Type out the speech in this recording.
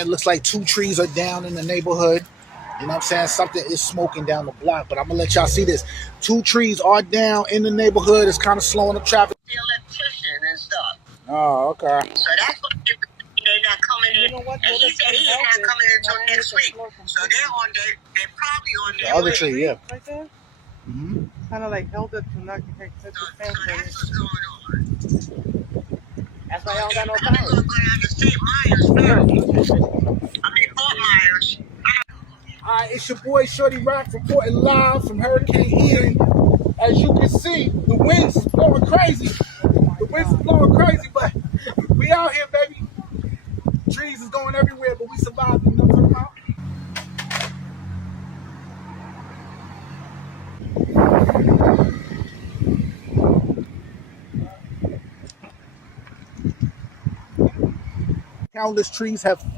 saying? It looks like 2 trees are down in the neighborhood. You know what I'm saying? Something is smoking down the block, but I'm going to let y'all see this. 2 trees are down in the neighborhood. It's kind of slowing up traffic. The electrician and stuff. Oh, okay. So that's what they're not coming in. And he said he ain't not coming in until next week. So they're probably on their The other way. tree, yeah. Right there? Mm-hmm. Kind of like held it to not get touch the fence. So that's what's going on. That's why y'all got no I'm power. going to go down to St. Myers first. Fort Myers. All right, it's your boy Shorty Roc reporting live from Hurricane Ian. As you can see, the winds is blowing crazy. The winds is blowing crazy, but we out here, baby. Trees is going everywhere, but we survived. You know what I'm talking about? Countless trees have